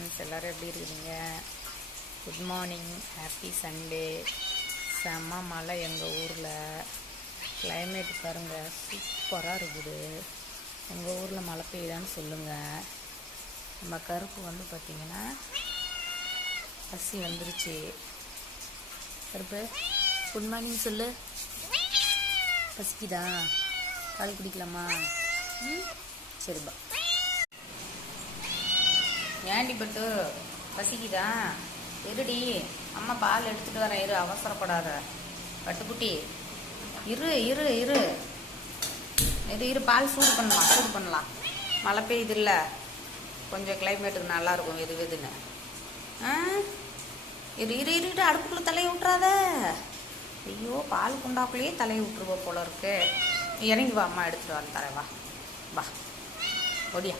Friends, எல்லோரும் எப்படி இருக்கீங்க? Good morning, happy Sunday. செம்ம மழை எங்கள் ஊரில். கிளைமேட் பாருங்கள், சூப்பராக இருக்குது. உங்கள் ஊரில் மழை பெய்யுதான்னு சொல்லுங்கள். நம்ம கருப்பு வந்து பார்த்திங்கன்னா பசி வந்துருச்சு. கருப்பு குட் மார்னிங் சொல்லு. பசிக்குதா? பால் குடிக்கலாமா? சரிப்பா. ஏண்டி பட்டு பசிக்குதா? இருடி, அம்மா பால் எடுத்துகிட்டு வரேன், இரு, அவசரப்படாத பட்டுக்குட்டி. இரு இரு இரு இரு இரு பால் சூடு பண்ணலாம். மழை பெய்யுது இல்லை, கொஞ்சம் கிளைமேட்டுக்கு நல்லாயிருக்கும் வெது வெதுன்னு. இரு இரு இருட்டு அடுப்புக்குள்ளே தலையை விட்டுறாத. ஐயோ, பால் குண்டாக்குள்ளேயே தலையை விட்டுருவோ போல இருக்கு. இறங்கி வா, அம்மா எடுத்துகிட்டு வரேன், தரேன், வா வா, ஒடியா.